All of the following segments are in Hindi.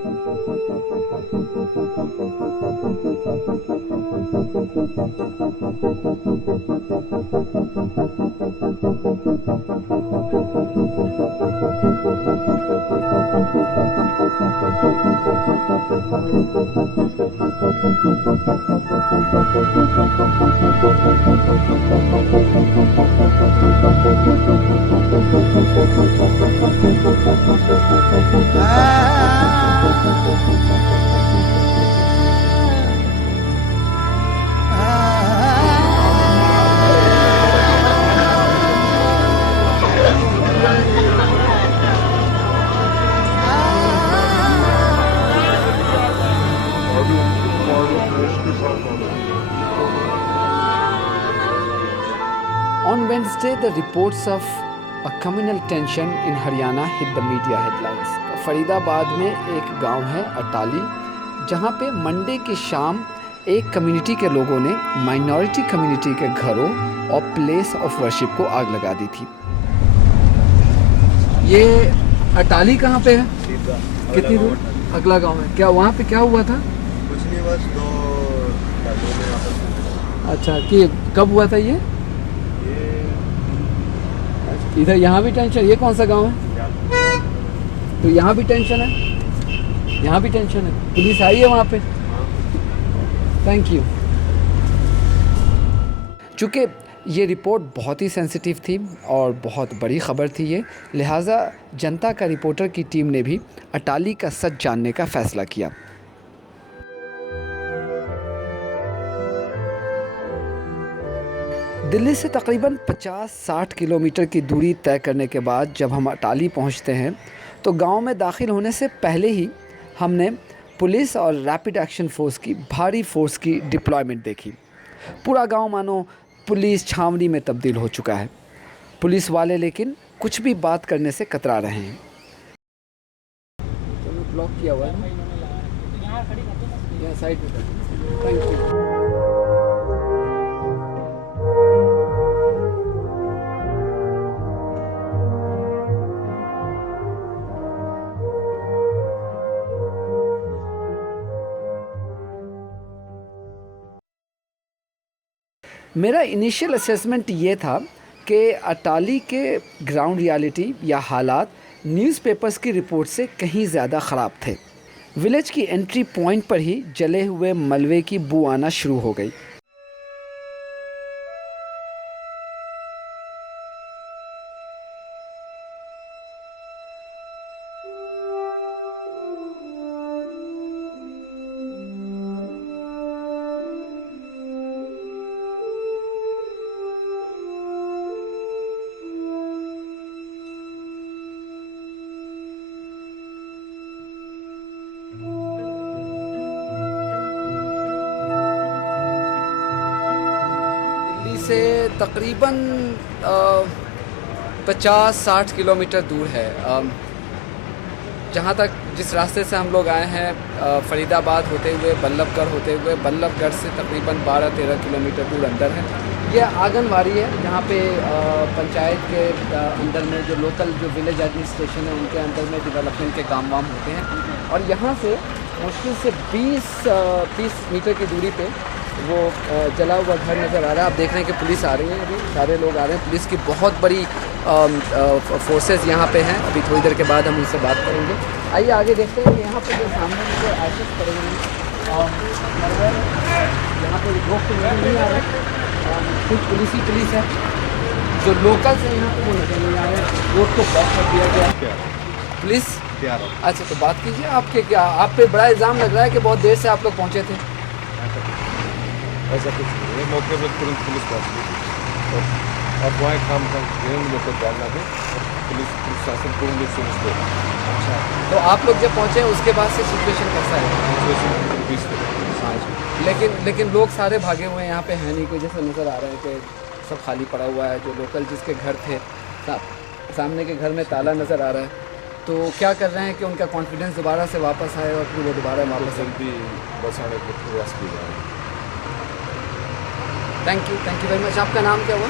On Wednesday, the reports of a communal tension in Haryana hit the media headlines. Faridabad में एक गांव है अटाली, जहां पे मंडे की शाम एक कम्युनिटी के लोगों ने माइनॉरिटी कम्युनिटी के घरों और प्लेस ऑफ वर्शिप को आग लगा दी थी। ये अटाली कहाँ पे है? कितनी दूर? अगला गांव है क्या? वहाँ पे क्या हुआ था? कुछ नहीं, बस दो में आपस। अच्छा, कि कब हुआ था ये? इधर यहाँ भी टेंशन। ये कौन सा गांव है? तो यहाँ भी टेंशन है, यहाँ भी टेंशन है। पुलिस आई है वहाँ पे? Thank you. चूँकि ये रिपोर्ट बहुत ही सेंसिटिव थी और बहुत बड़ी ख़बर थी ये, लिहाजा जनता का रिपोर्टर की टीम ने भी अटाली का सच जानने का फ़ैसला किया। दिल्ली से तकरीबन 50-60 किलोमीटर की दूरी तय करने के बाद जब हम अटाली पहुंचते हैं तो गांव में दाखिल होने से पहले ही हमने पुलिस और रैपिड एक्शन फोर्स की भारी फोर्स की डिप्लॉयमेंट देखी। पूरा गांव मानो पुलिस छावनी में तब्दील हो चुका है। पुलिस वाले लेकिन कुछ भी बात करने से कतरा रहे हैं। तो ब्लॉक किया हुआ है, यहाँ साइड में। Thank you. मेरा इनिशियल असेसमेंट ये था कि अटाली के ग्राउंड रियलिटी या हालात न्यूज़पेपर्स की रिपोर्ट से कहीं ज़्यादा ख़राब थे। विलेज की एंट्री पॉइंट पर ही जले हुए मलबे की बू आना शुरू हो गई। से तकरीबन 50-60 किलोमीटर दूर है। जहाँ तक जिस रास्ते से हम लोग आए हैं, फरीदाबाद होते हुए बल्लभगढ़ होते हुए, बल्लभगढ़ से तकरीबन 12-13 किलोमीटर दूर अंदर है। यह आंगनवाड़ी है जहाँ पे पंचायत के अंदर में जो लोकल जो विलेज एडमिनिस्ट्रेशन है उनके अंदर में डेवलपमेंट के काम वाम होते हैं। और यहाँ से मुश्किल से 20-30 मीटर की दूरी पे वो जला हुआ घर नज़र आ रहा है। आप देख रहे हैं कि पुलिस आ रही है, अभी सारे लोग आ रहे हैं। पुलिस की बहुत बड़ी फोर्सेस यहाँ पे हैं। अभी थोड़ी देर के बाद हम उनसे बात करेंगे। आइए आगे देखते हैं कि यहाँ पे जो सामने में जो एशेस पड़े हुए हैं, यहाँ पे रोक तो नहीं आ रहे, कुछ पुलिस है जो लोकल से यहाँ पे वो नजर नहीं आ रहे हैं। रोड को ब्लॉक कर दिया गया पुलिस। अच्छा, तो बात कीजिए, आपके क्या आप पे बड़ा इल्ज़ाम लग रहा है कि बहुत देर से आप लोग पहुँचे थे? ऐसा कुछ नहीं है, मौके पर तुरंत पुलिस पहुँच गई और वहाँ काम लोग को ध्यान ना दें। पुलिस शासन को उन्हें समझते हैं। अच्छा, तो आप लोग जब पहुँचे उसके बाद से सिचुएशन कैसा है? लेकिन लोग सारे भागे हुए हैं, यहाँ पे है नहीं कोई, जैसे नज़र आ रहा है कि सब खाली पड़ा हुआ है। जो लोकल जिसके घर थे सामने के घर में ताला नज़र आ रहा है। तो क्या कर रहे हैं कि उनका कॉन्फिडेंस दोबारा से वापस आए और फिर वो दोबारा वापस जल्दी बसाने के प्रयास किए जा रहे हैं। Thank you very much. आपका नाम क्या हुआ?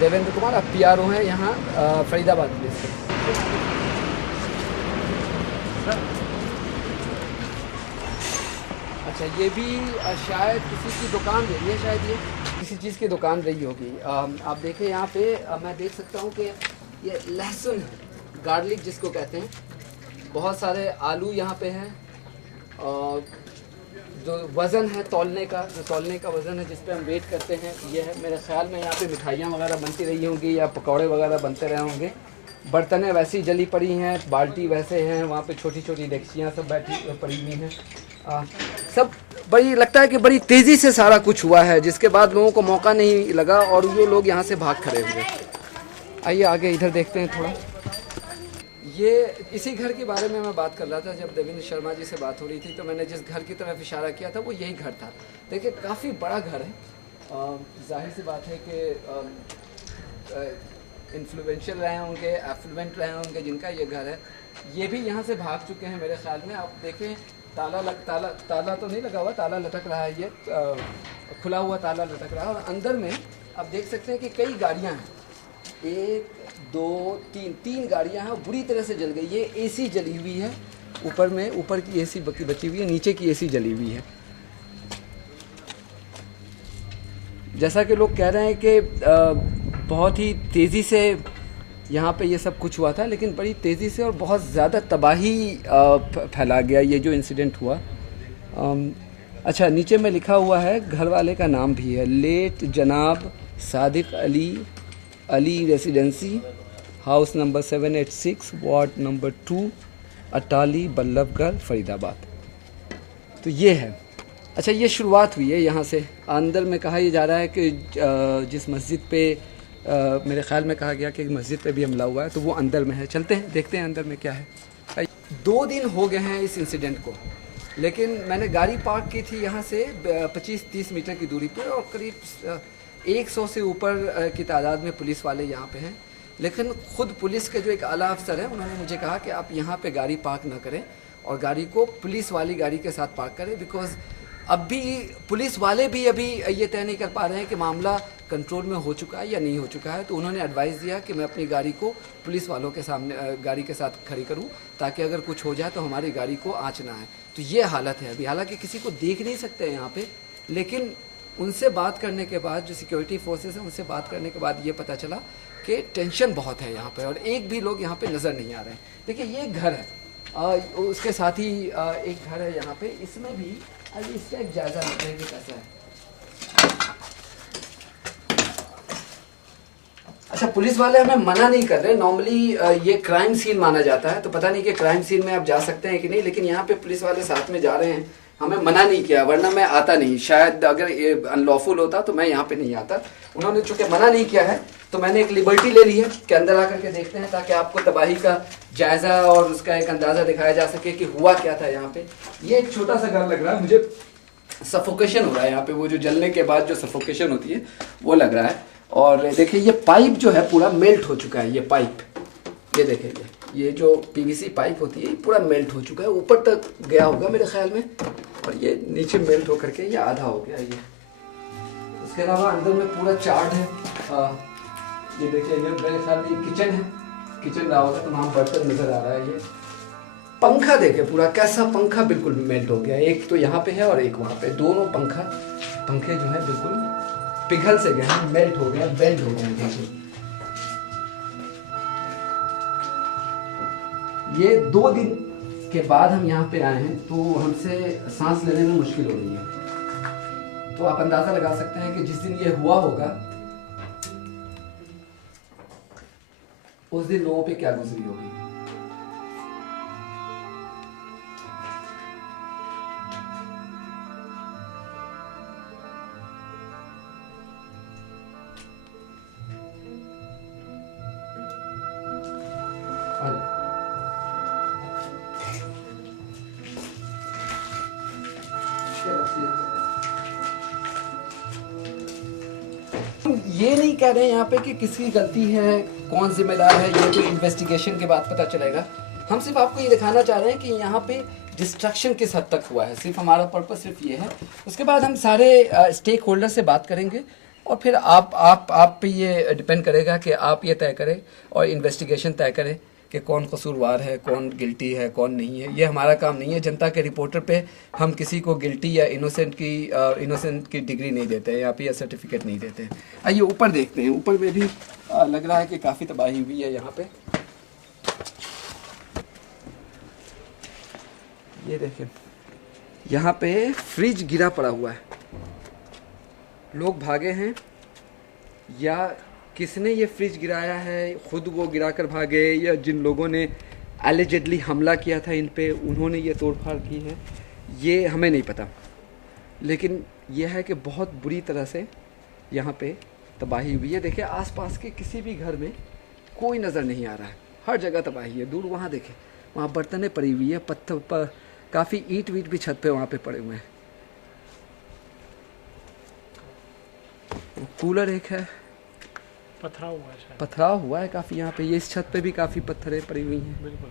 देवेंद्र कुमार। आप PRO हैं यहाँ फरीदाबाद पुलिस के। अच्छा, ये भी शायद किसी की दुकान रही है, शायद ये किसी चीज़ की दुकान रही होगी। आप देखें यहाँ पे मैं देख सकता हूँ कि ये लहसुन है, गार्लिक जिसको कहते हैं, बहुत सारे आलू यहाँ पे हैं, और जो वज़न है तौलने का, जो तौलने का वज़न है जिस पे हम वेट करते हैं, ये है। मेरे ख्याल में यहाँ पे मिठाइयाँ वगैरह बनती रही होंगी या पकौड़े वगैरह बनते रहे होंगे। बर्तनें वैसी जली पड़ी हैं, बाल्टी वैसे हैं, वहाँ पे छोटी छोटी डेक्चियाँ सब बैठी पड़ी हुई हैं। सब बड़ी लगता है कि बड़ी तेज़ी से सारा कुछ हुआ है, जिसके बाद लोगों को मौका नहीं लगा और ये लोग यहाँ से भाग खड़े हुए। आइए आगे इधर देखते हैं थोड़ा। ये इसी घर के बारे में मैं बात कर रहा था जब देवेंद्र शर्मा जी से बात हो रही थी, तो मैंने जिस घर की तरफ इशारा किया था वो यही घर था। देखिए काफ़ी बड़ा घर है, जाहिर सी बात है कि इन्फ्लुएंशियल रहे होंगे, एफ्लुएंट रहे होंगे जिनका ये घर है, ये भी यहाँ से भाग चुके हैं मेरे ख्याल में। आप देखें ताला तो नहीं लगा हुआ, ताला लटक रहा है, ये खुला हुआ ताला लटक रहा है, और अंदर में आप देख सकते हैं कि कई गाड़ियाँ हैं, 1 2 3 गाड़ियाँ हैं, बुरी तरह से जल गई। ये एसी जली हुई है, ऊपर की एसी बची हुई है, नीचे की एसी जली हुई है। जैसा कि लोग कह रहे हैं कि बहुत ही तेज़ी से यहाँ पे ये सब कुछ हुआ था, लेकिन बड़ी तेज़ी से और बहुत ज़्यादा तबाही फैला गया ये जो इंसिडेंट हुआ। अच्छा, नीचे में लिखा हुआ है, घर वाले का नाम भी है, लेट जनाब Sadiq Ali residency, house number 786, ward number 2, Atali, Ballabhgarh, Faridabad. तो ये है। अच्छा, ये शुरुआत हुई है यहाँ से। अंदर में कहा यह जा रहा है कि जिस मस्जिद पे मेरे ख्याल में कहा गया कि मस्जिद पे भी हमला हुआ है, तो वो अंदर में है। चलते हैं देखते हैं अंदर में क्या है। 2 दिन हो गए हैं इस इंसिडेंट को, लेकिन मैंने गाड़ी पार्क की थी यहाँ से 25-30 मीटर की दूरी पर, और करीब 100 से ऊपर की तादाद में पुलिस वाले यहाँ पे हैं। लेकिन ख़ुद पुलिस के जो एक आला अफसर हैं, उन्होंने मुझे कहा कि आप यहाँ पे गाड़ी पार्क ना करें और गाड़ी को पुलिस वाली गाड़ी के साथ पार्क करें, बिकॉज़ अब भी पुलिस वाले भी अभी ये तय नहीं कर पा रहे हैं कि मामला कंट्रोल में हो चुका है या नहीं हो चुका है। तो उन्होंने एडवाइस दिया कि मैं अपनी गाड़ी को पुलिस वालों के सामने गाड़ी के साथ खड़ी करूं, ताकि अगर कुछ हो जाए तो हमारी गाड़ी को आँच ना आए। तो ये हालत है अभी। हालांकि किसी को देख नहीं सकते हैं यहाँ पे, लेकिन उनसे बात करने के बाद, जो सिक्योरिटी फोर्सेस हैं, उनसे बात करने के बाद ये पता चला कि टेंशन बहुत है यहाँ पे, और एक भी लोग यहाँ पे नज़र नहीं आ रहे हैं। देखिए ये घर है, उसके साथ ही एक घर है यहाँ पे, इसमें भी अभी इसका एक जायज़ा लेते हैं कि कैसा है। अच्छा, पुलिस वाले हमें मना नहीं कर रहे। नॉर्मली ये क्राइम सीन माना जाता है, तो पता नहीं कि क्राइम सीन में आप जा सकते हैं कि नहीं, लेकिन यहाँ पे पुलिस वाले साथ में जा रहे हैं। हमें मना नहीं किया, वरना मैं आता नहीं। शायद अगर ये अनलॉफुल होता तो मैं यहाँ पे नहीं आता। उन्होंने चूँकि मना नहीं किया है, तो मैंने एक लिबर्टी ले ली है कि अंदर आकर के देखते हैं, ताकि आपको तबाही का जायज़ा और उसका एक अंदाज़ा दिखाया जा सके कि हुआ क्या था यहाँ पे। ये एक छोटा सा घर लग रहा है मुझे, सफोकेशन हो रहा है यहाँ पे, वो जो जलने के बाद जो सफोकेशन होती है वो लग रहा है। और देखिए ये पाइप जो है पूरा मेल्ट हो चुका है। ये पाइप, ये देखिए, ये जो पीवीसी पाइप होती है पूरा मेल्ट हो चुका है, ऊपर तक गया होगा मेरे ख्याल में, और ये नीचे मेल्ट होकर के ये आधा हो गया ये। उसके अलावा अंदर में पूरा चार्ट है। ये देखिए, ये मेरे ख्याल में किचन है, किचन रहा होगा, तमाम बर्तन नजर आ रहा है। ये पंखा देखिए पूरा कैसा, पंखा बिल्कुल मेल्ट हो गया। एक तो यहाँ पे है और एक वहाँ पे, दोनों पंखे जो है बिल्कुल पिघल से गए हैं, मेल्ट हो गया, बेंड हो गया। देखिए ये 2 दिन के बाद हम यहाँ पे आए हैं, तो हमसे सांस लेने में मुश्किल हो रही है। तो आप अंदाजा लगा सकते हैं कि जिस दिन ये हुआ होगा उस दिन लोगों पे क्या गुजरी होगी। ये नहीं कह रहे हैं यहाँ पे कि किसकी गलती है, कौन जिम्मेदार है, ये तो इन्वेस्टिगेशन के बाद पता चलेगा। हम सिर्फ आपको ये दिखाना चाह रहे हैं कि यहाँ पे डिस्ट्रक्शन किस हद तक हुआ है। सिर्फ हमारा पर्पस सिर्फ ये है। उसके बाद हम सारे स्टेक होल्डर से बात करेंगे, और फिर आप पे ये डिपेंड करेगा कि आप ये तय करें और इन्वेस्टिगेशन तय करें कि कौन कसूरवार है, कौन गिल्टी है, कौन नहीं है। ये हमारा काम नहीं है। जनता के रिपोर्टर पे हम किसी को गिल्टी या इनोसेंट की डिग्री नहीं देते हैं यहाँ पे, या सर्टिफिकेट नहीं देते हैं। आइए ऊपर देखते हैं। ऊपर में भी लग रहा है कि काफ़ी तबाही हुई है यहाँ पे। ये देखें, यहाँ पे फ्रिज गिरा पड़ा हुआ है। लोग भागे हैं या किसने ये फ्रिज गिराया है, खुद वो गिरा कर भागे, या जिन लोगों ने एलिजेडली हमला किया था इन पे उन्होंने ये तोड़फाड़ की है, ये हमें नहीं पता। लेकिन यह है कि बहुत बुरी तरह से यहाँ पे तबाही हुई है। देखिए आसपास के किसी भी घर में कोई नज़र नहीं आ रहा है, हर जगह तबाही है। दूर वहाँ देखें, वहाँ बर्तनें पड़ी हुई है, पत्थर पर काफ़ी ईंट वीट भी छत पे वहाँ पे पड़े हुए हैं। कूलर एक है, पथराव हुआ है काफ़ी यहाँ पे। ये इस छत पे भी काफ़ी पत्थरें पड़ी हुई हैं। बिल्कुल।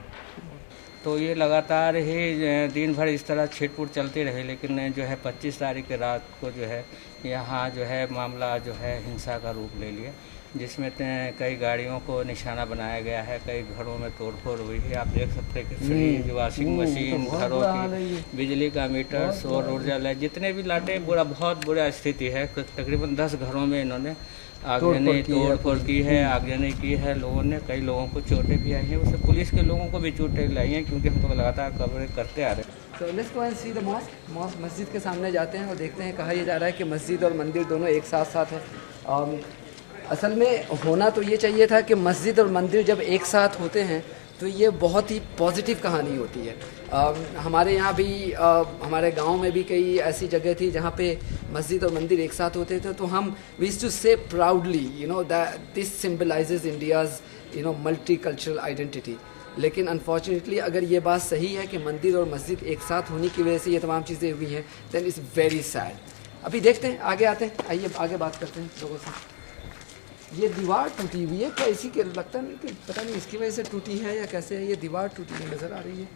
तो ये लगातार ही दिन भर इस तरह छिटपुट चलती रही, लेकिन जो है 25 तारीख की रात को जो है यहाँ जो है मामला जो है हिंसा का रूप ले लिया, जिसमें कई गाड़ियों को निशाना बनाया गया है, कई घरों में तोड़फोड़ हुई है। आप देख सकते हैं कि फ्रिज, वॉशिंग मशीन, घरों की बिजली का मीटर, सौर ऊर्जा लाइट, जितने भी लाटे बहुत बुरा स्थिति है। तकरीबन 10 घरों में इन्होंने आगजनी तोड़फोड़ की है, आगजनी की है लोगों ने। कई लोगों को चोटें भी आई हैं, उससे पुलिस के लोगों को भी चोटें लाई हैं, क्योंकि हम लोग लगातार कवरेज करते आ रहे हैं। तो let's go and see the mosque. मस्जिद के सामने जाते हैं और देखते हैं। कहा यह जा रहा है कि मस्जिद और मंदिर दोनों एक साथ है। असल में होना तो ये चाहिए था कि मस्जिद और मंदिर जब एक साथ होते हैं तो ये बहुत ही पॉजिटिव कहानी होती है। हमारे यहाँ भी हमारे गांव में भी कई ऐसी जगह थी जहाँ पे मस्जिद और मंदिर एक साथ होते थे, तो हम वी यूज्ड टू से proudly that this symbolises India's multi cultural identity. लेकिन अनफॉर्चुनेटली अगर ये बात सही है कि मंदिर और मस्जिद एक साथ होने की वजह से ये तमाम चीज़ें हुई हैं, दैन इज़ वेरी सैड। अभी देखते हैं, आगे आते हैं, आइए आगे बात करते हैं लोगों से। ये दीवार टूटी हुई है, क्या इसी के लगता नहीं कि पता नहीं इसकी वजह से टूटी है या कैसे है। ये दीवार टूटी हुई नज़र आ रही है।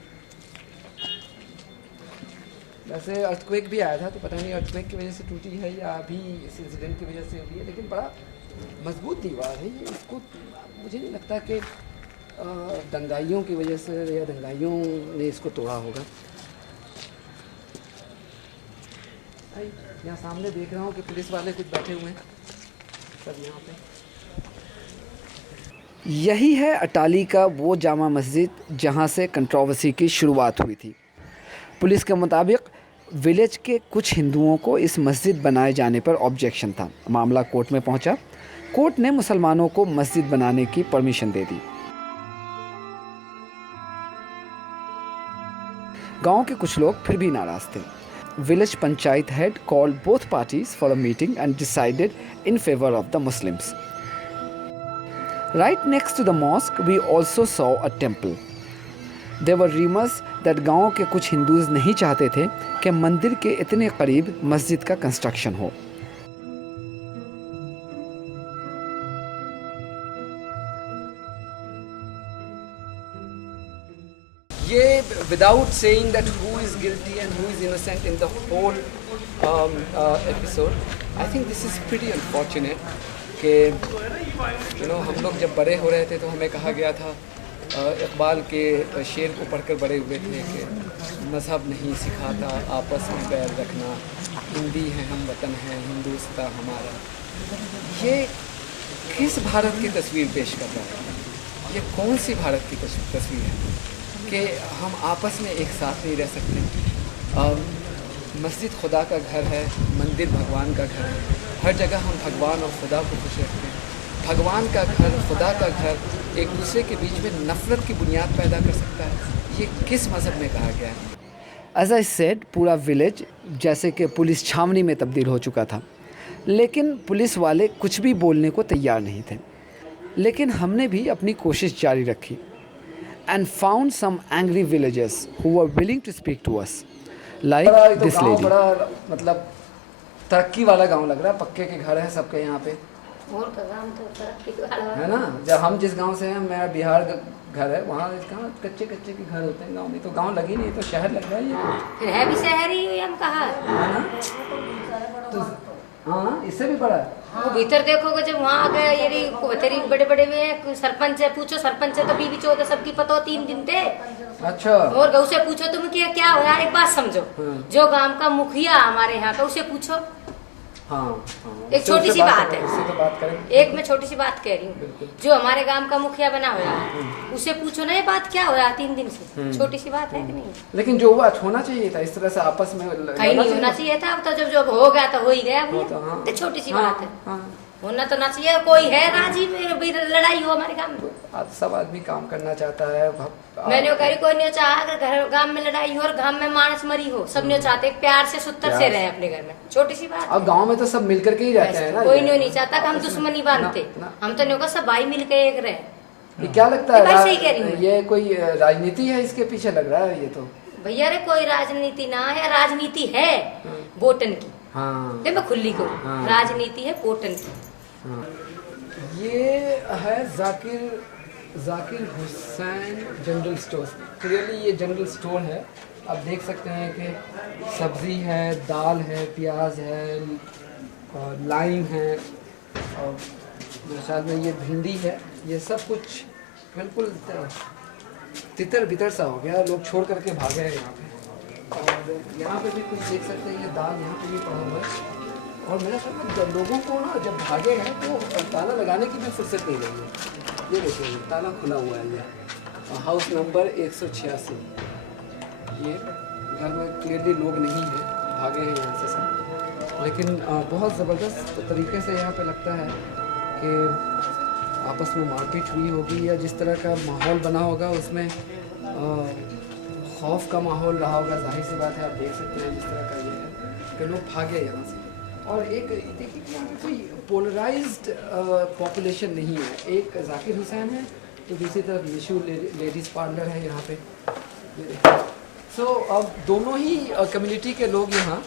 वैसे अर्थक्वेक भी आया था, तो पता नहीं अर्थक्वेक की वजह से टूटी है या अभी इस इंसिडेंट की वजह से हुई है, लेकिन बड़ा मजबूत दीवार है ये। इसको मुझे नहीं लगता कि दंगाइयों की वजह से या दंगाइयों ने इसको तोड़ा होगा। यहाँ सामने देख रहा हूँ कि पुलिस वाले कुछ बैठे हुए हैं सब यहाँ पे। यही है अटाली का वो जामा मस्जिद जहाँ से कंट्रोवर्सी की शुरुआत हुई थी। पुलिस के मुताबिक विलेज के कुछ हिंदुओं को इस मस्जिद बनाए जाने पर ऑब्जेक्शन था। मामला कोर्ट में पहुँचा। कोर्ट ने मुसलमानों को मस्जिद बनाने की परमिशन दे दी। गांव के कुछ लोग फिर भी नाराज़ थे। Village Panchayat had called both parties for a meeting and decided in favor of the Muslims. Right next to the mosque, we also saw a temple. There were rumors that गांव के कुछ हिंदूज नहीं चाहते थे कि मंदिर के इतने करीब मस्जिद का कंस्ट्रक्शन हो। ये without saying that who is guilty and who is innocent in the whole episode, I think this is pretty unfortunate कि हम लोग जब बड़े हो रहे थे तो हमें कहा गया था, इकबाल के शेर को पढ़कर बड़े हुए थे कि मज़हब नहीं सिखाता आपस में बैर रखना, हिंदी है हम वतन है हिंदुस्तान हमारा। ये किस भारत की तस्वीर पेश कर रहा है? ये कौन सी भारत की तस्वीर है कि हम आपस में एक साथ नहीं रह सकते? मस्जिद खुदा का घर है, मंदिर भगवान का घर है। हर जगह हम भगवान और खुदा को खुश रखते हैं। भगवान का घर, खुदा का घर एक दूसरे के बीच में नफ़रत की बुनियाद पैदा कर सकता है। ये किस मज़हब में कहा गया है? एज आई सेड, पूरा विलेज जैसे कि पुलिस छावनी में तब्दील हो चुका था, लेकिन पुलिस वाले कुछ भी बोलने को तैयार नहीं थे। लेकिन हमने भी अपनी कोशिश जारी रखी and found some angry villagers who were willing to speak to us, like this lady. बड़ा मतलब तरक्की वाला गांव लग रहा है, पक्के के घर हैं सबके यहाँ पे। और का गांव तो तरक्की वाला है ना? जब हम जिस गांव से हैं, मेरा बिहार का घर है, वहाँ कच्चे के घर होते हैं गांव में। तो गांव लगी नहीं, तो शहर लग रहा है ये। फिर है भी शहर ही हम कहा है ना? तो हाँ, इससे भी बड़ा है। वो भीतर देखोगे जब वहाँ आ गए ये तेरी बड़े बड़े में सरपंच है, पूछो सरपंच है तो बीवी चौथ सबकी पता 3 दिन थे। अच्छा। और गौ से पूछो तुम क्या हुआ, एक बात समझो, जो गांव का मुखिया हमारे यहाँ का उसे पूछो। हाँ, एक छोटी सी बात है, उससे तो बात करें। एक मैं छोटी सी बात कह रही हूँ, जो हमारे गांव का मुखिया बना हुआ है उसे पूछो ना ये बात क्या हुआ 3 दिन से, छोटी सी बात है कि नहीं। लेकिन जो हुआ होना चाहिए था, इस तरह से आपस में कहीं नहीं होना चाहिए था। अब तो जब हो गया तो हो ही गया, तो छोटी सी बात है, हाँ। होना तो ना चाहिए। कोई है राजी में भी लड़ाई हो हमारे गांव में, सब आदमी काम करना चाहता है। मैंने कह रही कोई नहीं चाहा अगर घर गांव में लड़ाई हो और गांव में मानस मरी हो, सब नहीं चाहते प्यार से सुत्तर से रहे अपने घर में, छोटी सी बात। अब गांव में तो सब मिलकर के ही रहते हैं ना, कोई नहीं चाहता कि हम दुश्मनी बांधते, हम तो नहीं होगा सब भाई मिल के एक रहे। क्या लगता है सही कह रही हूँ, ये कोई राजनीति है इसके पीछे लग रहा है ये तो। भैया रे कोई राजनीति ना है, राजनीति है वोटन की। हाँ, मैं खुली करूँ, राजनीति है वोटन की। ये है Zakir Hussain general store. Clearly ये जनरल स्टोर है। आप देख सकते हैं कि सब्जी है, दाल है, प्याज है, और लाइम है, और मेरे ख्याल में ये भिंडी है। ये सब कुछ बिल्कुल तितर बितर सा हो गया, लोग छोड़ करके भागे हैं यहाँ पे। और यहाँ पे भी कुछ देख सकते हैं, ये दाल यहाँ पे भी पड़ा हुआ है। और मेरा ख्याल में जब लोगों को ना जब भागे हैं तो ताला लगाने की भी फुर्सत नहीं लगी है। ये देखिए ताला खुला हुआ है, ये हाउस नंबर 186। ये घर में क्लियरली लोग नहीं हैं, भागे हैं यहाँ से सब। लेकिन बहुत ज़बरदस्त तरीके से यहाँ पे लगता है कि आपस में मारपीट हुई होगी, या जिस तरह का माहौल बना होगा उसमें खौफ का माहौल रहा होगा। जाहिर सी बात है, आप देख सकते हैं जिस तरह का ये है कि लोग भागे यहाँ से। और एक देखिए कि यहाँ पे कोई पोलराइज्ड पॉपुलेशन नहीं है। एक जाकिर हुसैन है तो दूसरी तरफ निशु लेडीज़ पार्लर है यहाँ पे। सो अब दोनों ही कम्युनिटी के लोग यहाँ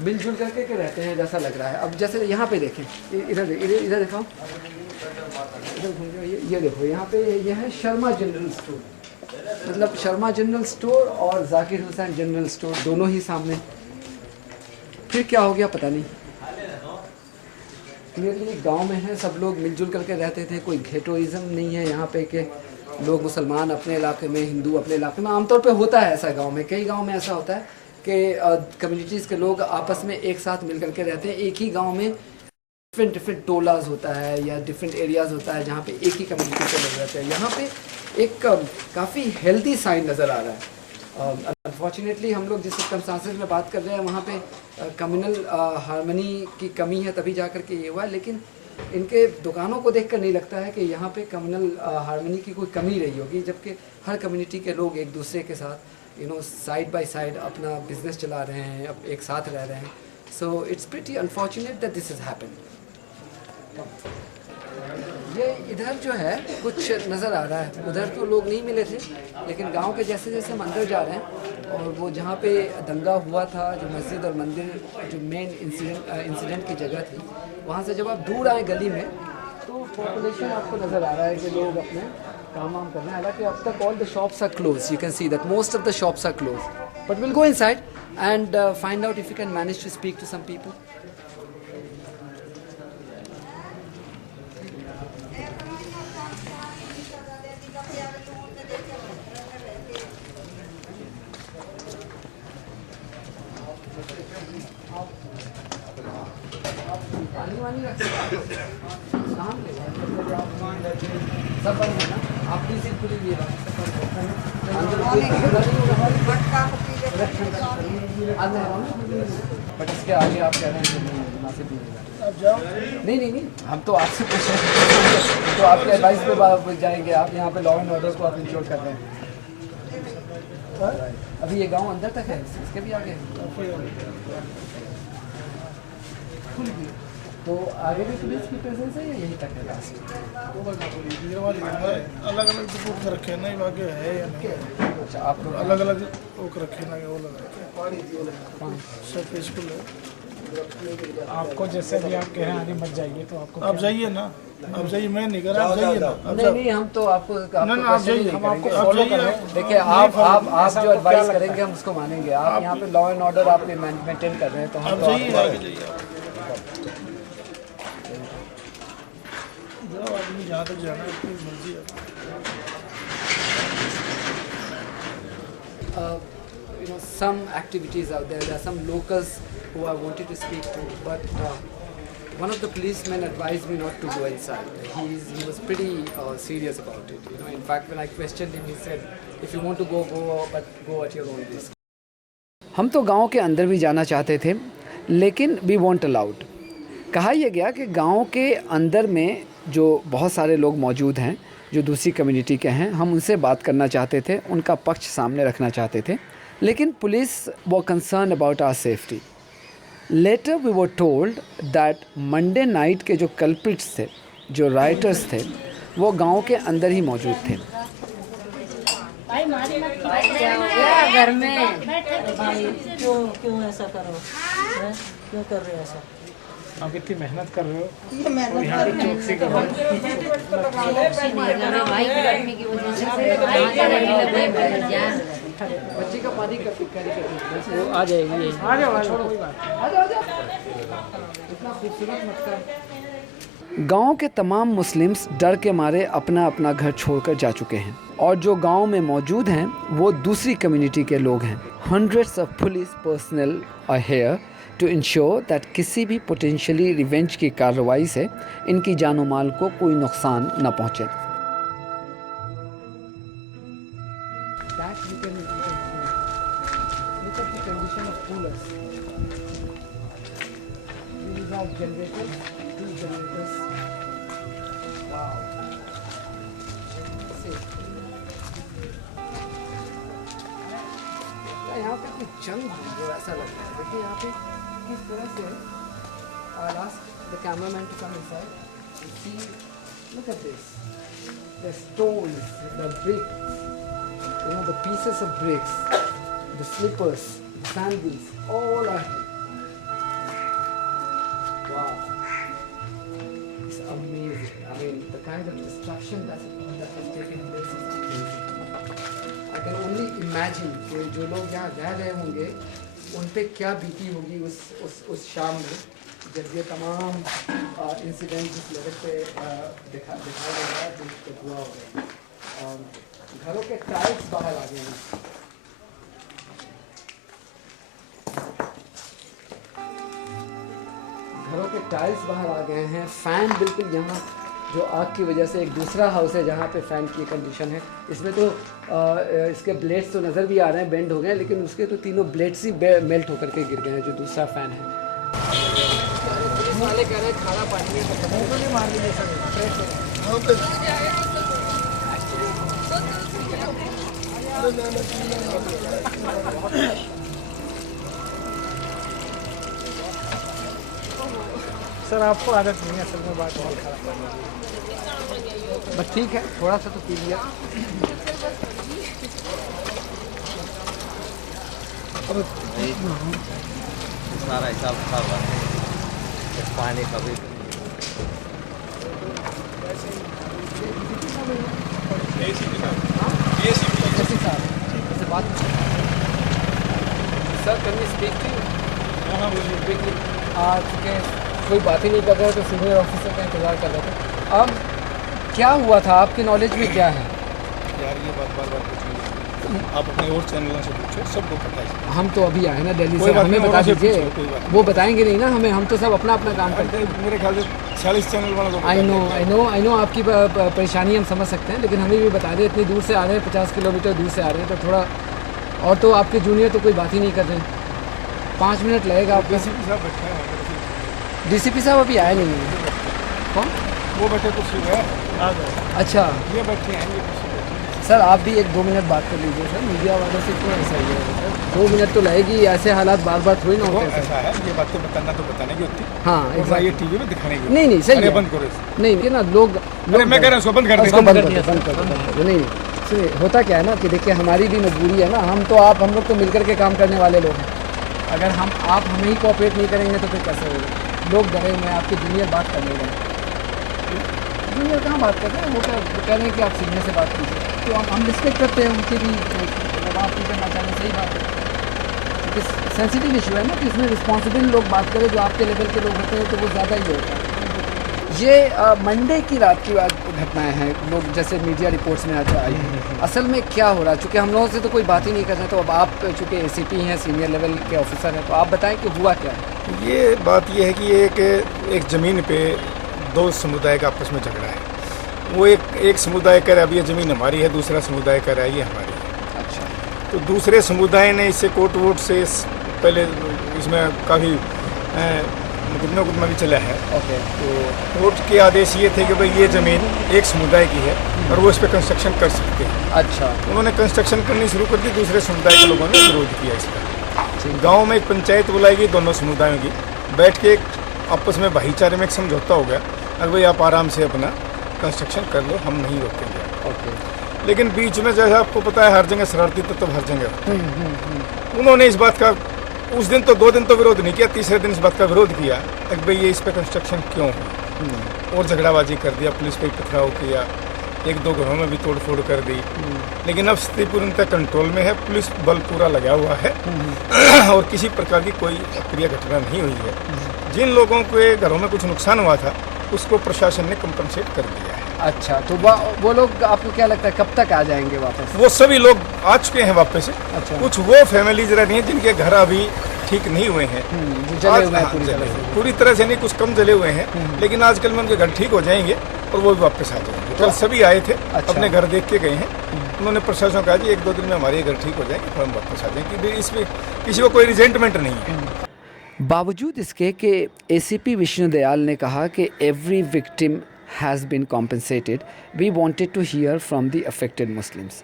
मिलजुल करके के रहते हैं जैसा लग रहा है। अब जैसे यहाँ पे देखें, इधर दिखाओ, इधर घूम जाओ, ये देखो यहाँ पे ये है शर्मा जनरल स्टोर। मतलब शर्मा जनरल स्टोर और जाकिर हुसैन जनरल स्टोर दोनों ही सामने। फिर क्या हो गया पता नहीं। क्लियरली गांव में है, सब लोग मिलजुल करके रहते थे, कोई घेटोइज्म नहीं है यहाँ पे कि लोग मुसलमान अपने इलाके में, हिंदू अपने इलाके में। आमतौर पे होता है ऐसा गांव में, कई गांव में ऐसा होता है कि कम्युनिटीज़ के लोग आपस में एक साथ मिल करके रहते हैं। एक ही गांव में डिफरेंट टोलाज होता है या डिफरेंट एरियाज़ होता है जहाँ पे एक ही कम्युनिटी के लोग रहते हैं। यहाँ पे एक काफ़ी हेल्दी साइन नज़र आ रहा है। अनफॉर्चुनेटली हम लोग जिस सर्कमस्टांसेस में बात कर रहे हैं वहाँ पे कम्युनल हार्मनी की कमी है, तभी जा कर के ये हुआ। लेकिन इनके दुकानों को देखकर नहीं लगता है कि यहाँ पे कम्युनल हार्मनी की कोई कमी रही होगी, जबकि हर कम्युनिटी के लोग एक दूसरे के साथ साइड बाय साइड अपना बिजनेस चला रहे हैं, अब एक साथ रह रहे हैं। So it's pretty unfortunate that this is happen. ये इधर जो है कुछ नज़र आ रहा है, उधर तो लोग नहीं मिले थे, लेकिन गांव के जैसे जैसे हम अंदर जा रहे हैं और वो जहाँ पे दंगा हुआ था, जो मस्जिद और मंदिर जो मेन इंसिडेंट की जगह थी, वहाँ से जब आप दूर आए गली में तो पॉपुलेशन आपको नज़र आ रहा है कि लोग अपने काम वाम कर रहे हैं। हालांकि अब तक all the shops are close, you can see that most of the shops are close, but will go inside and find out if you can manage to speak to some people. सब बंद है ना, आप भी सिर्फ खुली लिए बट इसके आगे आप कह रहे हैं कि नहीं मुनासिब नहीं। नहीं, हम तो आपसे पूछ रहे हैं, तो आपके एडवाइस पे जाएंगे। आप यहाँ पे लॉ एंड ऑर्डर को आप इंश्योर कर रहे हैं। अभी ये गांव अंदर तक है, इसके भी आगे तो आगे भी पुलिस की प्रेजेंस है या यहीं तक है लास्ट? अलग अलग बुक रखे ना, आगे है या नहीं? अच्छा, आप लोग अलग अलग बुक रखे ना, वो लगा सब पीसफुल है। आपको जैसे भी आप कह रहे हैं आगे मत जाइए, तो आपको आप जाइए ना, अब जाइए, मैं नहीं कर रहा, आप जाइए ना, आप नहीं नहीं, हम तो आपको ना, आप जाइए, हम आपको फॉलो कर रहे हैं। देखिए आप जो एडवाइस करेंगे हम उसको मानेंगे। आप यहाँ पे लॉ एंड ऑर्डर आप मेंटेन कर रहे हैं, तो हम तो जाइए, आपको आगे जाइए, जाओ आदमी जहाँ तक जाना है अपनी मर्जी है। you know, some activities out there. There are some locals who I wanted to speak to, but one of the policemen advised me not to go inside. He was pretty serious about it. You know, in fact, when I questioned him, he said, "If you want to go, but go at your own risk." हम तो गांव के अंदर भी जाना चाहते थे, लेकिन we weren't allowed. कहा यह गया कि गांव के अंदर में जो बहुत सारे लोग मौजूद हैं जो दूसरी कम्युनिटी के हैं, हम उनसे बात करना चाहते थे, उनका पक्ष सामने रखना चाहते थे, लेकिन पुलिस वो concern about our safety. Later we were told that Monday night के जो कल्प्रिट्स थे, जो राइटर्स थे, वो गांव के अंदर ही मौजूद थे। घर में भाई क्यों ऐसा करो, क्यों कर रहे हो ऐसा? आप इतनी मेहनत कर रहे हो, ये मेहनत यहाँ पे चौकसी कर रहे हो। भाई गर्मी की वजह से गर्मी लग रही है। बच्ची का पानी का वो आ जाएगी। आ जाओ, छोड़ो कोई बात। इतना खूबसूरत मत कर। गांव के तमाम मुस्लिम्स डर के मारे अपना अपना घर छोड़कर जा चुके हैं, और जो गांव में मौजूद हैं वो दूसरी कम्युनिटी के लोग हैं। Hundreds of police personnel are here to ensure that किसी भी पोटेंशियली रिवेंज की कार्रवाई से इनकी जानो माल को कोई नुकसान न पहुंचे। That you can see. Look at the condition of coolers. These are generators, 2 generators. Wow. See. यहाँ पे कुछ जंग जो ऐसा लगता है। देखिए यहाँ पे किस तरह से I'll ask the cameraman to come inside. You see, look at this. The stones, the bricks, you know, the pieces of bricks, the slippers, the sandals, all are here. Wow. It's amazing. I mean, the kind of destruction that has taken place is amazing. I can only imagine कि जो लोग यहाँ रह रहे होंगे उन पे क्या बीती होगी उस शाम में, जब ये तमाम इंसिडेंट जिस लेवल पे दिखाया गया है, जो हुआ होगा। घरों के टाइल्स बाहर आ गए हैं। घरों के टाइल्स बाहर आ गए हैं। फ़ैन बिल्कुल यहाँ जो आग की वजह से, एक दूसरा हाउस है जहाँ पे फ़ैन की कंडीशन है, इसमें तो इसके ब्लेड्स तो नज़र भी आ रहे हैं, बेंड हो गए, लेकिन उसके तो तीनों ब्लेड्स ही मेल्ट होकर के गिर गए हैं। जो दूसरा फ़ैन है, पुलिस वाले कह रहे हैं खाना पानी में मार दिए सर। सर आपको आदत नहीं है असल में बात बहुत खराब। बस ठीक है, थोड़ा सा तो पी लिया। सारा हिसाब किताब पानी का भी sir can we speak to you? चूँकि कोई बात ही नहीं कर रहे तो सीनियर ऑफिसर का इंतज़ार कर रहे थे। अब क्या हुआ था, आपकी नॉलेज में क्या है? यार ये बात बार पूछिए, आप अपने और चैनलों से पूछो, सबको पता है। हम तो अभी आए ना दिल्ली से, हमें बता दीजिए। वो बताएंगे नहीं ना हमें, हम तो सब अपना अपना काम करते हैं। मेरे ख्याल से 40 चैनल वालों को आई नो आपकी परेशानी हम समझ सकते हैं, लेकिन हमें भी बता दें, इतनी दूर से आ रहे हैं, 50 किलोमीटर दूर से आ रहे हैं, तो थोड़ा। और तो आपके जूनियर तो कोई बात ही नहीं कर रहे हैं। 5 मिनट लगेगा आपको। DCP साहब अभी आए नहीं हैं। कौन? वो बैठे कुर्सी पे आ गए। अच्छा ये बैठे हैं, ये कुर्सी पे। सर आप भी 1-2 मिनट बात कर लीजिए सर, मीडिया वालों से क्यों ऐसा ही है? 2 मिनट तो लगेगी, ऐसे हालात बार बार थोड़ी ना होते हैं। ऐसा है, ये बातें बताना तो बताने की होती। हाँ ये टीवी में दिखाने की। नहीं सही है। बंद करो नहीं कि ना लोग मैं कह रहा हूँ उसको बंद कर उसको बंद कर दो। नहीं सुनिए, होता क्या है ना कि देखिए हमारी भी मजबूरी है ना, हम लोग तो मिलकर के काम करने वाले लोग हैं। अगर आप हमें ही कोऑपरेट नहीं करेंगे तो फिर कैसे होगा? लोग डरे हुए हैं, आपकी जूनियर बात करने लगे। जूनियर कहाँ बात कर रहे हैं, वो कह रहे हैं कि आप सीनियर से बात कीजिए, तो हम रिस्पेक्ट करते हैं उनकी भी, आप भी करना चाहें सही बात है। सेंसिटिव इशू है ना कि इसमें रिस्पॉन्सिबल लोग बात करें, जो आपके लेवल के लोग होते हैं तो वो ज़्यादा ही होता है। ये मंडे की रात की घटनाएं हैं, लोग जैसे मीडिया रिपोर्ट्स में आज आई हैं, असल में क्या हो रहा है? चूँकि हम लोगों से तो कोई बात ही नहीं कर रहे, तो अब आप चूँकि ACP हैं, सीनियर लेवल के ऑफिसर हैं, तो आप बताएं कि हुआ क्या है। ये बात ये है कि एक ज़मीन पे दो समुदाय का आपस में झगड़ा है। वो एक समुदाय कह रहा है अब ये ज़मीन हमारी है, दूसरा समुदाय कह रहा है ये हमारी है। अच्छा, तो दूसरे समुदाय ने इससे कोर्ट वोट से पहले इसमें काफ़ी मुकदमा भी चला है। ओके। तो कोर्ट के आदेश ये थे कि भाई ये ज़मीन एक समुदाय की है और वो इस पर कंस्ट्रक्शन कर सकते हैं। अच्छा, उन्होंने कंस्ट्रक्शन करनी शुरू कर दी, दूसरे समुदाय के लोगों ने विरोध किया इसका। गांव में एक पंचायत बुलाई गई दोनों समुदायों की, बैठ के एक आपस में भाईचारे में एक समझौता हो गया, अगर भाई आप आराम से अपना कंस्ट्रक्शन कर लो, हम नहीं रोकेंगे। ओके। लेकिन बीच में जैसा आपको पता है हर जगह शरारती तत्व हर जगह, उन्होंने इस बात का उस दिन तो 2 दिन तो विरोध नहीं किया, तीसरे दिन इस बात का विरोध किया कि भाई ये इस पर कंस्ट्रक्शन क्यों हो, और झगड़ाबाजी कर दिया, पुलिस पे पथराव किया, 1-2 घरों में भी तोड़फोड़ कर दी। लेकिन अब स्थिति पूर्ण तक कंट्रोल में है, पुलिस बल पूरा लगा हुआ है और किसी प्रकार की कोई अप्रिय घटना नहीं हुई है। जिन लोगों के घरों में कुछ नुकसान हुआ था उसको प्रशासन ने कंपनसेट कर दिया है। अच्छा, तो वो लोग आपको क्या लगता है कब तक आ जाएंगे वापस? वो सभी लोग आ चुके हैं वापस। अच्छा। कुछ वो फैमिलीज रह रही हैं जिनके घर अभी ठीक नहीं हुए हैं, जो जले हुए हैं पूरी तरह से नहीं, कुछ कम जले हुए हैं, लेकिन आजकल में उनके घर ठीक हो जाएंगे और वो भी वापस आ जाएंगे। कल सभी आए थे, अपने घर देख के गए हैं, उन्होंने प्रशासन कहा जी 1-2 दिन में हमारे घर ठीक हो जाएंगे, फिर हम वापस आ जाएंगे, इसमें किसी को कोई रिजेंटमेंट नहीं है। बावजूद इसके कि ACP विष्णु दयाल ने कहा कि every victim has been compensated, we wanted to hear from the affected Muslims.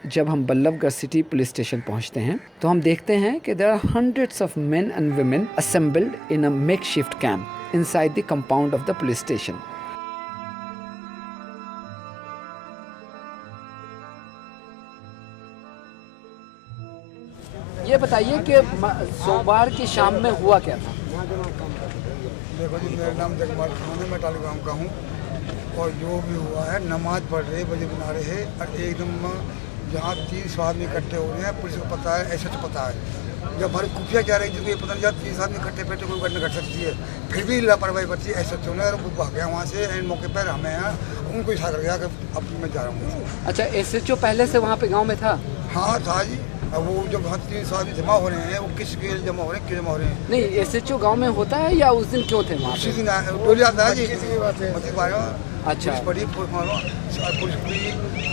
जब हम बल्लभगढ़ सिटी पुलिस स्टेशन पहुंचते हैं तो हम देखते हैं कि there are hundreds of men and women assembled in a makeshift camp inside the compound of the police station. ये बताइए कि सोमवार की शाम में हुआ क्या था? देखो जी, मेरा नाम जगमाल खान है, मैं टालीगांव का हूँ, और जो भी हुआ है नमाज पढ़ रहे, बजे बना रहे हैं, और एकदम जहाँ 300 आदमी इकट्ठे हो रहे हैं, पुलिस को पता है, ऐसा तो पता है, जब हमारी खुफिया जा रही है जिसको ये पता नहीं जाता 300 आदमी इकट्ठे बैठे कोई घटना घट सकती है, फिर भी लापरवाही बरती, ऐसा तो नहीं, वो भाग गया वहाँ से एंड मौके पर, हमें यहाँ उनको इशारा कर गया कि अब मैं जा रहा हूँ। अच्छा, SHO पहले से वहाँ पे गाँव में था? हाँ था जी। अब वो जब वहाँ 300 आदमी जमा हो रहे हैं, वो किसके लिए जमा हो रहे हैं, क्यों जमा हो रहे हैं? नहीं, SHO गांव में होता है या उस दिन क्यों थे वहाँ उसी पे? दिन टोली आता है जी, अच्छा। पुलिस भी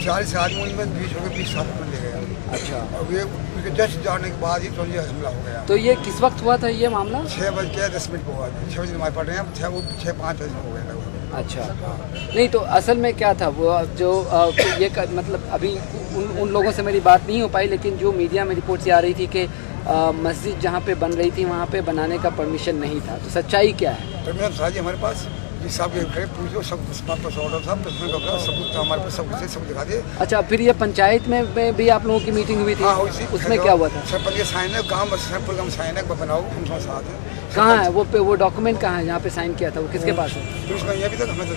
40 आदमी में 20 हो गए, 20 साथ में ले गया। अच्छा। और ये उनके जस्ट जाने के बाद ही तो ये हमला हो गया। तो ये किस वक्त हुआ था ये मामला? 6:10 को हुआ, 6 बजे नमाज पढ़ रहे हैं, 6:05 बजे हो गया था। अच्छा, नहीं तो असल में क्या था वो जो मतलब अभी उन लोगों से मेरी बात नहीं हो पाई, लेकिन जो मीडिया में रिपोर्ट्स आ रही थी कि मस्जिद जहाँ पे बन रही थी वहाँ पे बनाने का परमिशन नहीं था, तो सच्चाई क्या है? परमिशन था जी हमारे पास, जिस साहब के पूछ लो, सब ऑर्डर था, सबूत हमारे पास, सब दिखा दिए। अच्छा, फिर ये पंचायत में भी आप लोगों की मीटिंग हुई थी? हाँ, उसमें क्या हुआ था? सरपंच के साइन है, गाँव सरपंच का साइन है, बनाओ उनका साथ है। कहाँ है वो डॉक्यूमेंट कहाँ है जहाँ पे साइन किया था, वो किसके पास है? पुलिस का अभी तक हमें तो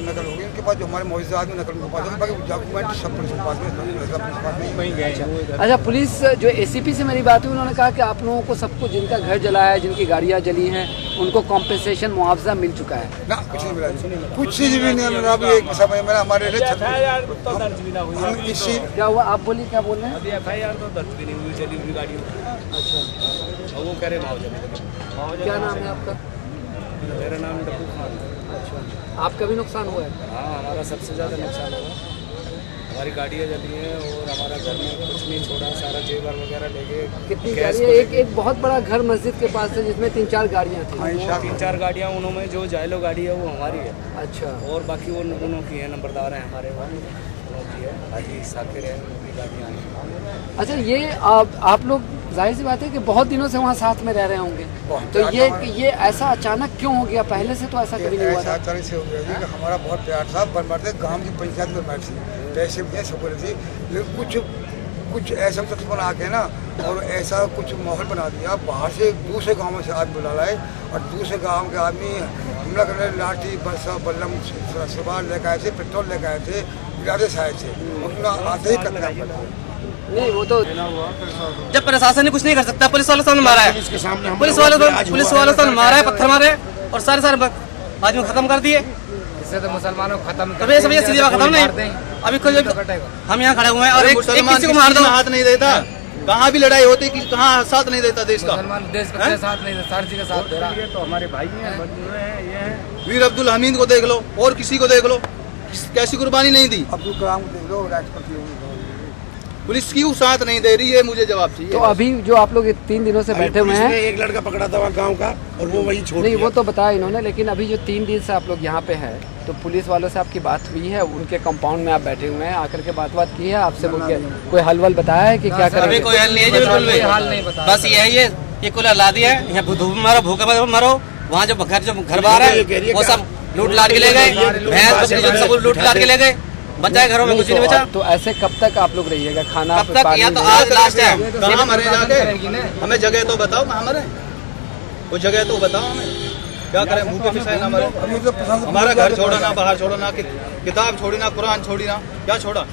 नकल हो गई उनके पास, जो हमारे मौजूदा आदमी नकल उनके पास है, बाकी डॉक्यूमेंट सब पुलिस के पास में। अच्छा, पुलिस जो ACP से मेरी बात हुई, उन्होंने कहा कि आप लोगों को सबको जिनका घर जला है, जिनकी गाड़ियाँ जली हैं, उनको कॉम्पेंसेशन मुआवजा मिल चुका है ना? कुछ नहीं मिला, कुछ चीज़ भी नहीं मिला। अभी एक समय मेरा हमारे क्या हुआ? आप बोलिए, क्या बोल रहे हैं? अभी FIR तो दर्ज भी नहीं हुई जली हुई गाड़ियों। अच्छा, वो कह रहे मुआवजा। क्या नाम है आपका? मेरा नाम डब्बू खान। अच्छा, आपका भी नुकसान हुआ है? हाँ, हमारा सबसे ज़्यादा नुकसान हुआ, हमारी गाड़ियाँ जली हैं और हमारा घर में कुछ नहीं छोड़ा, सारा जेवर वगैरह ले गए। कितनी गाड़ियाँ? एक बहुत बड़ा घर मस्जिद के पास है जिसमें 3-4 गाड़ियाँ थी। 3-4 गाड़ियाँ, उनमें जो जायलो गाड़ी है वो हमारी है। अच्छा, और बाकी वो उन्हों की है, नंबरदार हैं हमारे वहाँ, उन्हों की है, हाजी साकिर है, उनकी गाड़ियाँ हैं। अच्छा, ये आप लोग जाहिर सी बात है कि बहुत दिनों से वहाँ साथ में रह रहे होंगे, तो ये ऐसा अचानक क्यों हो गया? पहले से तो ऐसा कभी नहीं हुआ था। अचानक से हो गया जी कि हमारा बहुत प्यार था, बनवाते गांव की पंचायत में बैठ थी, पैसे भी सब थी, लेकिन कुछ कुछ ऐसा तत्व बना के ना और ऐसा कुछ माहौल बना दिया, बाहर से दूसरे गाँव से आदमी बुला लाए और दूसरे गांव के आदमी हमला करने लाठी बरसा बल्लम सवार लेकर आए थे, पेट्रोल लेकर आए थे, इरादे से आए थे, उतना आते ही कतरा पड़ा। नहीं वो तो जब प्रशासन ने कुछ नहीं कर सकता, पुलिस वालों से मारा है, पुलिस वालों से मारा है, पत्थर मारे और सारे आदमी खत्म कर दिए। इससे तो मुसलमानों को खत्म तो ये सीधी बात खत्म नहीं। अभी कुछ हम यहाँ खड़े हुए हैं और एक किसी को मार दो हाथ नहीं देता। कहाँ भी लड़ाई होती कि कहाँ साथ नहीं देता देश का, मुसलमान देश का साथ नहीं देता, सारजी का साथ दे रहा है। तो हमारे भाई हैं, वीर अब्दुल हमीद को देख लो और किसी को देख लो, कैसी कुर्बानी नहीं दी। अब्दुल कलाम को देख लो, राष्ट्रपति पुलिस क्यों साथ नहीं दे रही है, मुझे जवाब चाहिए। तो अभी जो आप लोग 3 दिनों से बैठे हुए हैं, एक लड़का पकड़ा था वहाँ गाँव का और वो वही छोड़ नहीं वो तो बताया इन्होंने, लेकिन अभी जो 3 दिन से आप लोग यहाँ पे हैं, तो पुलिस वालों से आपकी बात हुई है, उनके कंपाउंड में आप बैठे हुए हैं, आकर के बात की है आपसे, कोई हल वल बताया है कि क्या करेंगे? कोई हल नहीं है, बिल्कुल हाल नहीं बताया, बस ये कूलर ला दिया है, यहाँ धूप मारो, भूखे मरो, वहाँ जो घर बार है वो सब लूट लाट के ले गए, भैंस बकरी सब लूट लाट के ले गए, बचा है घरों में कुछ नहीं बचा। तो ऐसे कब तक आप लोग रहिएगा? खाना कब तक? या तो आज लास्ट है, कहाँ मरे जाके? हमें जगह तो बताओ कहाँ मरे, वो जगह तो बताओ हमें, क्या करें? भूखे पिसाए ना मरे। हमारा घर छोड़ो ना, बाहर छोड़ो ना, किताब छोड़ी ना, कुरान छोड़ी ना, क्या छोड़ा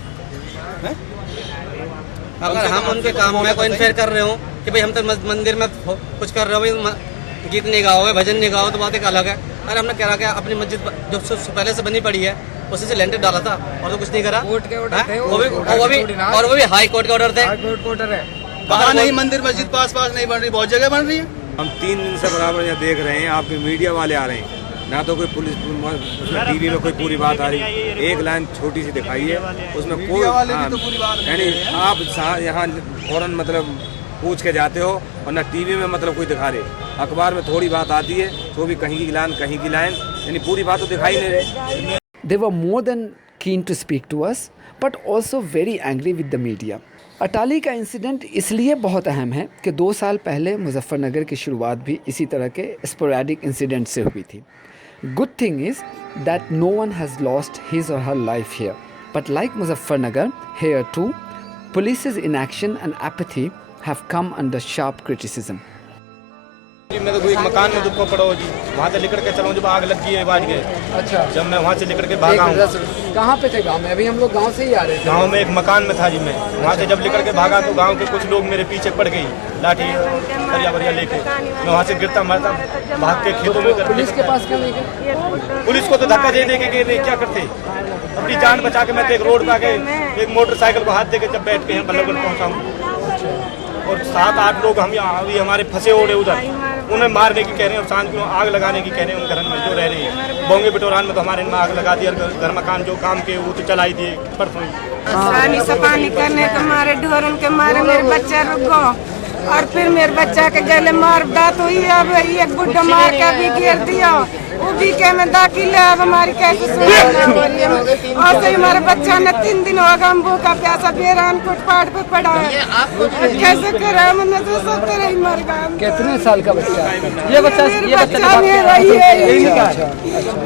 है? अगर हम उनके काम में कोई इंटरफेयर कर रहे हो कि भाई हम तो मंदिर में कुछ कर रहे हो, गीत नहीं गाओगे, भजन नहीं गाओ, तो बात एक अलग है। अरे हमने कह रहा क्या, अपनी मस्जिद जो पहले से बनी पड़ी है उसी से लेंटर डाला था और तो कुछ नहीं करा। कोर्ट के ऑर्डर थे वो भी हाई कोर्ट के ऑर्डर थे। पता नहीं मंदिर मस्जिद पास नहीं बन रही, बहुत जगह बन रही है। हम 3 दिन से बराबर यहाँ देख रहे हैं, आपके मीडिया वाले आ रहे हैं, ना तो कोई पुलिस टीवी में कोई पूरी बात आ रही, एक लाइन छोटी सी दिखाई है उसमें कोई, यानी आप यहाँ फौरन मतलब पूछ के जाते हो और ना टीवी में मतलब कोई दिखा रहे, अखबार में थोड़ी बात आती है तो भी कहीं की लाइन, यानी पूरी बात तो दिखाई नहीं रही। They were more than keen to speak to us, but also very angry with the media. Atali का इंसिडेंट इसलिए बहुत अहम है कि 2 साल पहले मुजफ्फरनगर की शुरुआत भी इसी तरह के स्पोरेडिक इंसिडेंट से हुई थी. Good thing is that no one has lost his or her life here. But like Muzaffarnagar, here too, police's inaction and apathy have come under sharp criticism. मैं तो एक मकान में दुखो पड़ो जी, वहाँ से लेकर के चलो, जब आग लग गई है बाज गए। अच्छा, जब मैं वहाँ से लेकर के भागा हूँ। कहाँ पे थे गांव में? अभी हम लोग गांव से ही आ रहे थे। गांव में एक मकान में था जी, मैं वहाँ से जब लेकर के भागा तो गांव के कुछ लोग मेरे पीछे पड़ गई, लाठी बरिया लेके, मैं वहाँ से गिरता मरता भाग के खेतों में। पुलिस के पास क्यों नहीं गए? पुलिस को तो धक्का दे के क्या करते, अपनी जान बचा के मैं तो एक रोड पे आके एक मोटरसाइकिल को हाथ दे के जब बैठ के बल्लभगढ़ पहुँचा हूँ, और 7-8 लोग हम अभी हमारे फंसे ओढ़े उधर, उन्हें मारने की कह रहे हैं और सांझ को आग लगाने की कह रहे हैं उन घर में जो रह रही है। बोंगे बिटोरान में तो हमारे में आग लगा दिया, घर मकान जो काम के वो तो चलाई दिए परसों। पानी सपानी करने के मारे ढोर उनके मारे मेरे बच्चा रुक गो, और फिर मेरे बच्चा के गले मार दात हुई। अब एक बुढ़ा मार के अभी घेर दिया, वो भी के में दाखिल है। अब हमारी कैसे सुनना हो रही है? और से हमारे बच्चा ने 3 दिन होगा हम भूखा प्यासा बेरान फुटपाथ पे पड़ा है, कैसे करे? मैंने तो सोचते रही मर गया। कितने साल का बच्चा? ये बच्चा मेरा ही है,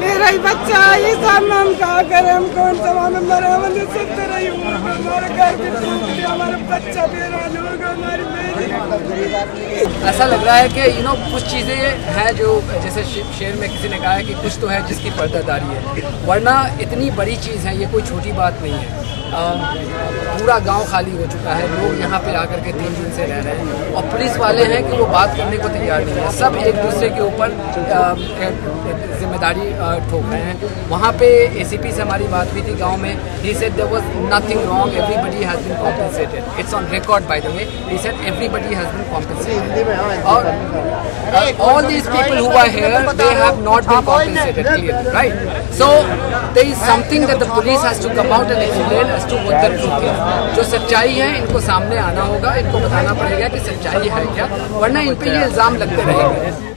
मेरा ही बच्चा। ये सब हम क्या करें, हम कौन सा में मरे? मैंने सोचते रही हमारे घर पे हमारा बच्चा बेरान होगा, हमारी ऐसा लग रहा है कि कुछ चीज़ें हैं जो जैसे शेर में किसी ने कहा है कि कुछ तो है जिसकी पर्दादारी है, वरना इतनी बड़ी चीज़ है, ये कोई छोटी बात नहीं है। पूरा गांव खाली हो चुका है, लोग यहाँ पे आकर के 3 दिन से रह रहे हैं और पुलिस वाले हैं कि वो बात करने को तैयार नहीं है, सब एक दूसरे के ऊपर जिम्मेदारी ठोक रहे हैं। वहाँ पे ACP से हमारी बात हुई थी गांव में, he said there was nothing wrong, everybody has been compensated, it's on record by the way, he said everybody has been compensated, or all these people who are here, they have not been compensated clearly, right? So there is something that the police has to come out and explain as to what the truth is. जो सच्चाई है इनको सामने आना होगा, इनको बताना पड़ेगा कि सच्चाई है क्या, वरना इन पे ये इल्ज़ाम लगते रहेंगे।